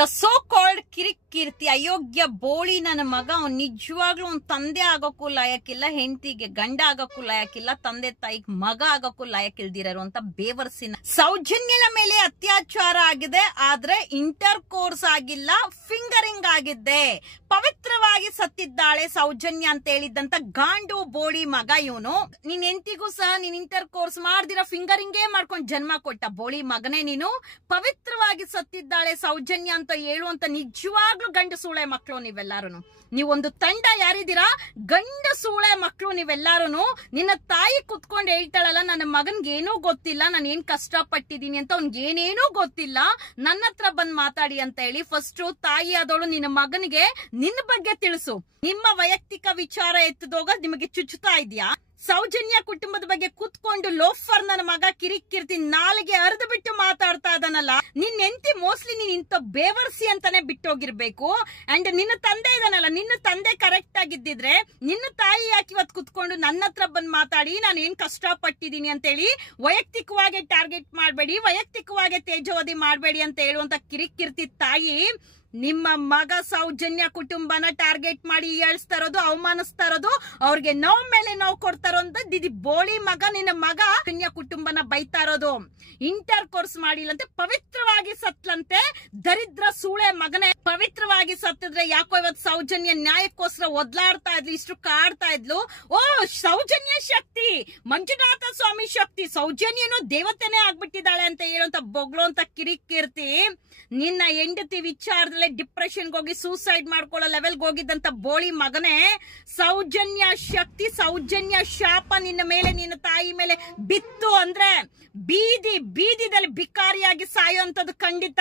The so called Kirik Keerthi ಅಯೋಗ್ಯ ಬೋಳಿ ನನ್ನ ಮಗ ಅವ್ನು ನಿಜವಾಗ್ಲೂ ಅವ್ನ್ ತಂದೆ ಆಗೋಕ್ಕೂ ಲಾಯಕ್ಕಿಲ್ಲ, ಹೆಂಡತಿಗೆ ಗಂಡ ಆಗೋಕ್ಕೂ ಲಾಯಕ್ಕಿಲ್ಲ, ತಂದೆ ತಾಯಿಗೆ ಮಗ ಆಗೋಕ್ಕೂ ಲಾಯಕ್ಕಿಲ್ದಿರೋಂತ ಬೇವರ್ಸಿನ ಸೌಜನ್ಯನ ಮೇಲೆ ಅತ್ಯಾಚಾರ ಆಗಿದೆ. ಆದ್ರೆ ಇಂಟರ್ ಕೋರ್ಸ್ ಆಗಿಲ್ಲ, ಫಿಂಗರಿಂಗ್ ಆಗಿದ್ದೆ. ಪವಿತ್ರವಾಗಿ ಸತ್ತಿದ್ದಾಳೆ ಸೌಜನ್ಯ ಅಂತ ಹೇಳಿದ್ದಂತ ಗಾಂಡು ಬೋಳಿ ಮಗ ಇವನು. ನಿನ್ ಹೆಂಡತಿಗೂ ಸಹ ನೀನ್ ಇಂಟರ್ ಕೋರ್ಸ್ ಮಾಡ್ದಿರ ಫಿಂಗರಿಂಗೇ ಮಾಡ್ಕೊಂಡ್ ಜನ್ಮ ಕೊಟ್ಟ ಬೋಳಿ ಮಗನೇ ನೀನು. ಪವಿತ್ರವಾಗಿ ಸತ್ತಿದ್ದಾಳೆ ಸೌಜನ್ಯ ಅಂತ ಹೇಳುವಂತ ನಿಜವಾಗ್ಲೂ ಗಂಡು ಸೂಳೆ ಮಕ್ಕಳು ನೀವೆಲ್ಲಾರು. ನೀವೊಂದು ತಂಡ ಯಾರಿದ್ದೀರಾ, ಗಂಡು ಸೂಳೆ ಮಕ್ಕಳು ನೀವೆಲ್ಲಾರು. ನಿನ್ನ ತಾಯಿ ಕುತ್ಕೊಂಡು ಹೇಳ್ತಾಳಲ್ಲ, ನನ್ನ ಮಗನ್ಗೆ ಏನೂ ಗೊತ್ತಿಲ್ಲ, ನಾನು ಏನ್ ಕಷ್ಟ ಪಟ್ಟಿದೀನಿ ಅಂತ ಅವ್ನ್ಗೆ ಏನೇನೂ ಗೊತ್ತಿಲ್ಲ, ನನ್ನ ಹತ್ರ ಬಂದ್ ಮಾತಾಡಿ ಅಂತ ಹೇಳಿ ಫಸ್ಟ್ ತಾಯಿ ಆದವಳು ನಿನ್ನ ಮಗನಿಗೆ ನಿನ್ನ ಬಗ್ಗೆ ತಿಳಿಸು. ನಿಮ್ಮ ವೈಯಕ್ತಿಕ ವಿಚಾರ ಎತ್ತದೋಗ ನಿಮಗೆ ಚುಚ್ಚುತ್ತಾ ಇದ್ಯಾ? ಸೌಜನ್ಯ ಕುಟುಂಬದ ಬಗ್ಗೆ ಕುತ್ಕೊಂಡು ಲೋಫರ್ ನನ್ನ ಮಗ ಕಿರಿಕಿರ್ತಿ ನಾಲಿಗೆ ಅರ್ದು ಬಿಟ್ಟು ಮಾತಾಡ್ತಾ ಇದ್ದಾನಲ್ಲ. ನಿನ್ ಹೆಂಡತಿ ಮೋಸ್ಟ್ಲಿ ನೀನ್ ಇಂತ ಬೇವರ್ಸಿ ಅಂತಾನೆ ಬಿಟ್ಟೋಗಿರ್ಬೇಕು. ಅಂಡ್ ನಿನ್ನ ತಂದೆ ಇದಾನಲ್ಲ, ನಿನ್ನ ತಂದೆ ಕರೆಕ್ಟ್ ಆಗಿದ್ದಿದ್ರೆ ನಿನ್ನ ತಾಯಿ ಯಾಕೆ ಇವತ್ತು ಕುತ್ಕೊಂಡು ನನ್ನ ಹತ್ರ ಬಂದ್ ಮಾತಾಡಿ ನಾನು ಏನ್ ಕಷ್ಟ ಪಟ್ಟಿದೀನಿ ಅಂತ ಹೇಳಿ ವೈಯಕ್ತಿಕವಾಗಿ ಟಾರ್ಗೆಟ್ ಮಾಡಬೇಡಿ, ವೈಯಕ್ತಿಕವಾಗಿ ತೇಜೋವಧಿ ಮಾಡಬೇಡಿ ಅಂತ ಹೇಳುವಂತ ಕಿರಿಕಿರ್ತಿ ತಾಯಿ ನಿಮ್ಮ ಮಗ ಸೌಜನ್ಯ ಕುಟುಂಬನ ಟಾರ್ಗೆಟ್ ಮಾಡಿ ಏಳ್ಸ್ತಾ ಇರೋದು, ಅವಮಾನಿಸ್ತಾ ಇರೋದು, ಅವ್ರಿಗೆ ನೋವು ಮೇಲೆ ನೋವು ಕೊಡ್ತಾ ಇರೋದು ದಿದಿ ಬೋಳಿ ಮಗ. ನಿನ್ನ ಮಗ ಸೌಜನ್ಯ ಕುಟುಂಬನ ಬೈತಾ ಇರೋದು. ಇಂಟರ್ ಕೋರ್ಸ್ ಮಾಡಿಲ್ಲಂತೆ, ಪವಿತ್ರವಾಗಿ ಸತ್ಲಂತೆ. ದರಿದ್ರ ಸೂಳೆ ಮಗನೇ, ಪವಿತ್ರವಾಗಿ ಸತ್ತಿದ್ರೆ ಯಾಕೋ ಇವತ್ತು ಸೌಜನ್ಯ ನ್ಯಾಯಕ್ಕೋಸ್ಕರ ಒದ್ಲಾಡ್ತಾ ಇದ್ಲು, ಇಷ್ಟು ಕಾಡ್ತಾ ಇದ್ಲು. ಓ ಸೌಜನ್ಯ ಶಕ್ತಿ, ಮಂಜುನಾಥ ಸ್ವಾಮಿ ಶಕ್ತಿ, ಸೌಜನ್ಯನು ದೇವತೆನೇ ಆಗ್ಬಿಟ್ಟಿದ್ದಾಳೆ ಅಂತ ಹೇಳುವಂತ ಬೊಗ್ಳು ಅಂತ ಕಿರಿಕಿರ್ತಿ. ನಿನ್ನ ಹೆಂಡತಿ ವಿಚಾರದಲ್ಲೇ ಡಿಪ್ರೆಷನ್ಗೆ ಹೋಗಿ ಸೂಸೈಡ್ ಮಾಡ್ಕೊಳ್ಳೋ ಲೆವೆಲ್ಗೆ ಹೋಗಿದ್ದಂತ ಬೋಳಿ ಮಗನೇ, ಸೌಜನ್ಯ ಶಕ್ತಿ, ಸೌಜನ್ಯ ಶಾಪ ನಿನ್ನ ಮೇಲೆ, ನಿನ್ನ ತಾಯಿ ಮೇಲೆ ಬಿತ್ತು ಅಂದ್ರೆ ಬೀದಿದಲ್ಲಿ ಬಿಕಾರಿಯಾಗಿ ಸಾಯೋಂಥದ್ದು ಖಂಡಿತ.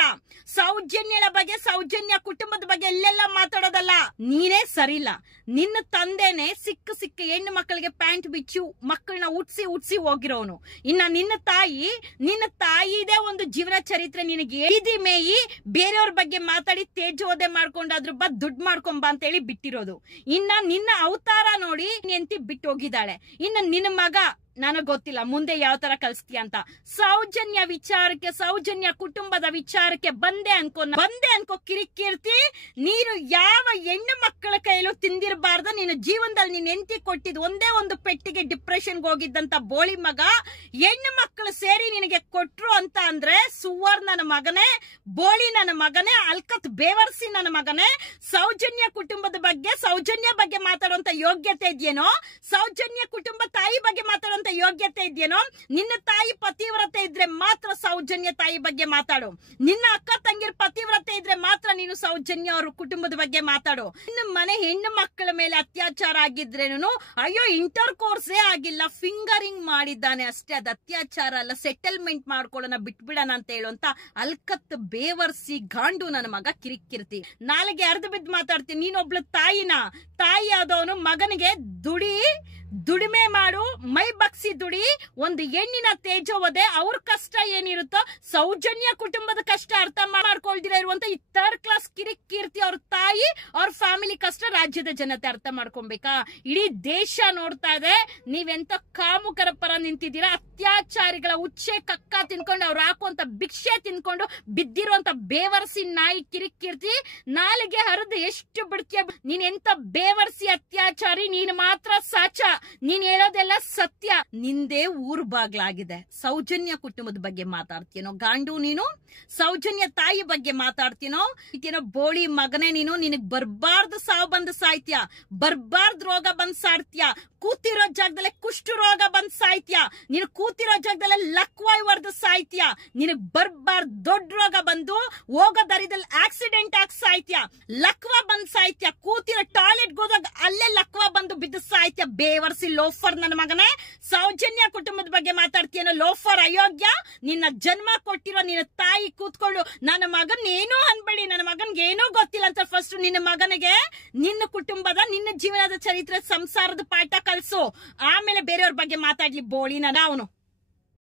ಸೌಜನ್ಯನ ಬಗ್ಗೆ, ಸೌಜನ್ಯ ಕುಟುಂಬದ ಬಗ್ಗೆ ಎಲ್ಲೆಲ್ಲ ಮಾತಾಡೋದಲ್ಲ. ನೀನೇ ಸರಿಲ್ಲ. ನಿನ್ನ ತಂದೆನೆ ಸಿಕ್ಕ ಹೆಣ್ಣು ಮಕ್ಕಳಿಗೆ ಪ್ಯಾಂಟ್ ಬಿಚ್ಚಿ ಮಕ್ಕಳನ್ನ ಉಟ್ಸಿ ಹೋಗಿರೋನು. ಇನ್ನ ನಿನ್ನ ತಾಯಿದೇ ಒಂದು ಜೀವನ ಚರಿತ್ರೆ ನಿನಗೆ ಎದಿ ಮೇಯಿ ಬೇರೆಯವ್ರ ಬಗ್ಗೆ ಮಾತಾಡಿ ತೇಜೋದೆ ಮಾಡ್ಕೊಂಡಾದ್ರು ದುಡ್ಡು ಮಾಡ್ಕೊಂಬ ಅಂತ ಹೇಳಿ ಬಿಟ್ಟಿರೋದು. ಇನ್ನ ನಿನ್ನ ಅವತಾರ ನೋಡಿ ಎಂತಿ ಬಿಟ್ಟು ಹೋಗಿದ್ದಾಳೆ. ಇನ್ನ ನಿನ್ನ ಮಗ ನನಗ್ ಗೊತ್ತಿಲ್ಲ ಮುಂದೆ ಯಾವ ತರ ಕಲಿಸ್ತೀಯ ಅಂತ. ಸೌಜನ್ಯ ವಿಚಾರಕ್ಕೆ, ಸೌಜನ್ಯ ಕುಟುಂಬದ ವಿಚಾರಕ್ಕೆ ಬಂದೆ ಅನ್ಕೋ ಕಿರಿಕೀರ್ತಿ. ನೀನು ಯಾವ ಹೆಣ್ಣು ಮಕ್ಕಳ ಕೈಲೂ ತಿಂದಿರಬಾರ್ದು. ನೀನು ಜೀವನದಲ್ಲಿ ನೀನ್ ಎಂತಿ ಕೊಟ್ಟಿದ್ ಒಂದೇ ಒಂದು ಪೆಟ್ಟಿಗೆ ಡಿಪ್ರೆಷನ್ಗೆ ಹೋಗಿದ್ದಂತ ಬೋಳಿ ಮಗ ಹೆಣ್ಣು ಮಕ್ಕಳು ಸೇರಿ ನಿನಗೆ ಕೊಟ್ರು ಅಂತ ಅಂದ್ರೆ ಸುವರ್ಣನ ಮಗನೇ, ಬೋಳಿ ನನ್ನ ಮಗನೇ, ಅಲ್ಕತ್ ಬೇವರ್ಸಿ ನನ್ನ ಮಗನೇ. ಸೌಜನ್ಯ ಕುಟುಂಬದ ಬಗ್ಗೆ, ಸೌಜನ್ಯ ಬಗ್ಗೆ ಮಾತಾಡುವಂತ ಯೋಗ್ಯತೆ ಇದೆಯೇನೋ? ಸೌಜನ್ಯ ಕುಟುಂಬ ತಾಯಿ ಬಗ್ಗೆ ಮಾತಾಡುವಂತ ಯೋಗ್ಯತೆ ಇದೆಯೇನೋ? ನಿನ್ನ ತಾಯಿ ಪತಿವ್ರತೆ ಇದ್ರೆ ಮಾತ್ರ ಸೌಜನ್ಯ ತಾಯಿ ಬಗ್ಗೆ ಮಾತಾಡು. ನಿನ್ನ ಅಕ್ಕ ತಂಗಿರ ಪತಿವ್ರತೆ ಇದ್ರೆ ಮಾತ್ರ ನೀನು ಸೌಜನ್ಯ ಅವ್ರ ಕುಟುಂಬದ ಬಗ್ಗೆ ಮಾತಾಡು. ನಿನ್ನ ಮನೆ ಹೆಣ್ಣು ಮಕ್ಕಳ ಮೇಲೆ ಅತ್ಯಾಚಾರ ಆಗಿದ್ರೇನು ಅಯ್ಯೋ ಇಂಟರ್ ಕೋರ್ಸೇ ಆಗಿಲ್ಲ, ಫಿಂಗರಿಂಗ್ ಮಾಡಿದ್ದಾನೆ ಅಷ್ಟೇ, ಅದು ಅತ್ಯಾಚಾರ ಅಲ್ಲ, ಸೆಟಲ್ಮೆಂಟ್ ಮಾಡ್ಕೊಳ್ಳೋಣ ಬಿಟ್ಬಿಡೋಣ ಅಂತ ಹೇಳುವಂತ ಅಲ್ಕತ್ ಬೇವರ್ಸಿ ಗಾಂಡು ನನ್ನ ಮಗ ಕಿರಿಕಿರ್ತಿ. ನಾಳೆಗೆ ಅರ್ಧ ಬಿದ್ದು ಮಾತಾಡ್ತೀನಿ. ನೀನೊಬ್ಳು ತಾಯಿ ಆದವನು ಮಗನಿಗೆ ದುಡಿಮೆ ಮಾಡು, ಮೈ ಬಗ್ಸಿ ದುಡಿ, ಒಂದು ಹೆಣ್ಣಿನ ತೇಜೋವದೆ, ಅವ್ರ ಕಷ್ಟ ಏನಿರುತ್ತೋ ಸೌಜನ್ಯ ಕುಟುಂಬದ ಕಷ್ಟ ಅರ್ಥ ಮಾಡ್ಕೊಳ್ದಿರ ಇರುವಂತ ಈ ಥರ್ಡ್ ಕ್ಲಾಸ್ ಕಿರಿಕೀರ್ತಿ ಅವ್ರ ತಾಯಿ, ಅವ್ರ ಫ್ಯಾಮಿಲಿ ಕಷ್ಟ ರಾಜ್ಯದ ಜನತೆ ಅರ್ಥ ಮಾಡ್ಕೊಬೇಕಾ? ಇಡೀ ದೇಶ ನೋಡ್ತಾ ಇದೆ ನೀವೆಂತ ಕಾಮುಕರ ಪರ ನಿಂತಿದ್ದೀರಾ. ಅತ್ಯಾಚಾರಿಗಳ ಉಚ್ಚೆ ಕಕ್ಕ ತಿನ್ಕೊಂಡು ಅವ್ರು ಹಾಕುವಂತ ಭಿಕ್ಷೆ ತಿನ್ಕೊಂಡು ಬಿದ್ದಿರುವಂತ ಬೇವರ್ಸಿ ನಾಯಿ ಕಿರಿಕೀರ್ತಿ. ನಾಲಿಗೆ ಹರಿದು ಎಷ್ಟು ಬಿಡ್ತೀಯ ನೀನ್? ಎಂತ ಬೇವರ್ಸಿ ಅತ್ಯಾಚಾರಿ, ನೀನು ಮಾತ್ರ ಸಾಚ, ನೀನ್ ಹೇಳೋದೆಲ್ಲ ಸತ್ಯ. ನಿಂದೇ ಊರ್ ಬಾಗ್ಲಾಗಿದೆ. ಸೌಜನ್ಯ ಕುಟುಂಬದ ಬಗ್ಗೆ ಮಾತಾಡ್ತೀನೋ ಗಾಂಡು ನೀನು? ಸೌಜನ್ಯ ತಾಯಿ ಬಗ್ಗೆ ಮಾತಾಡ್ತೀನೋ? ಬೋಳಿ ಮಗನೇ ನೀನು. ನಿನಗ್ ಬರ್ಬಾರ್ದು ಸಾವು ಬಂದು ಸಾಯ್ತೀಯ, ಬರ್ಬಾರ್ದು ರೋಗ ಬಂದ್ ಸಾಡ್ತೀಯ, ಕೂತಿರೋ ಜಾಗದಲ್ಲೇ ಕುಷ್ಠ ರೋಗ ಬಂದ್ ಸಾಯ್ತೀಯ, ನೀನು ಕೂತಿರೋ ಜಾಗದಲ್ಲೇ ಲಕ್ವಾಯ್ ವರ್ದು ಸಾಯ್ತೀಯ, ನಿನಗ್ ಬರ್ಬಾರ್ದು ದೊಡ್ಡ ರೋಗ ಬಂದು ಹೋಗೋ ದಾರಿದಲ್ಲಿ ಆಕ್ಸಿಡೆಂಟ್ ಆಗಿ ಸಾಯ್ತೀಯ, ಲಕ್ವಾ ಬಂದ್ ಸಾಯ್ತೀಯ, ಕೂತಿರೋ ಟಾಯ್ಲೆಟ್ ಹೋದಾಗ ಅಲ್ಲೇ ಲಕ್ವಾ ಬಂದು ಬಿದ್ದು ಸಾಯ್ತೀಯ. ಬೇವರ್ಸಿ ಲೋಫರ್ ನನ್ನ ಮಗನೇ. ಸೌಜನ್ಯ ಕುಟುಂಬದ ಬಗ್ಗೆ ಮಾತಾಡ್ತೀಯನೋ ಲೋಫರ್ ಅಯೋಗ್ಯ. ನಿನ್ನ ಜನ್ಮ ಕೊಟ್ಟಿರೋ ನಿನ್ನ ತಾಯಿ ಕೂತ್ಕೊಂಡು ನನ್ನ ಮಗನ್ ಏನೋ ಅನ್ಬೇಡಿ, ನನ್ನ ಮಗನ್ಗೆ ಏನೋ ಗೊತ್ತಿಲ್ಲ ಅಂತ ಫಸ್ಟ್ ನಿನ್ನ ಮಗನಿಗೆ ನಿನ್ನ ಕುಟುಂಬದ, ನಿನ್ನ ಜೀವನದ ಚರಿತ್ರೆ, ಸಂಸಾರದ ಪಾಠ ಕಲ್ಸು. ಆಮೇಲೆ ಬೇರೆಯವ್ರ ಬಗ್ಗೆ ಮಾತಾಡ್ಲಿ ಬೋಳಿನ ಅವನು.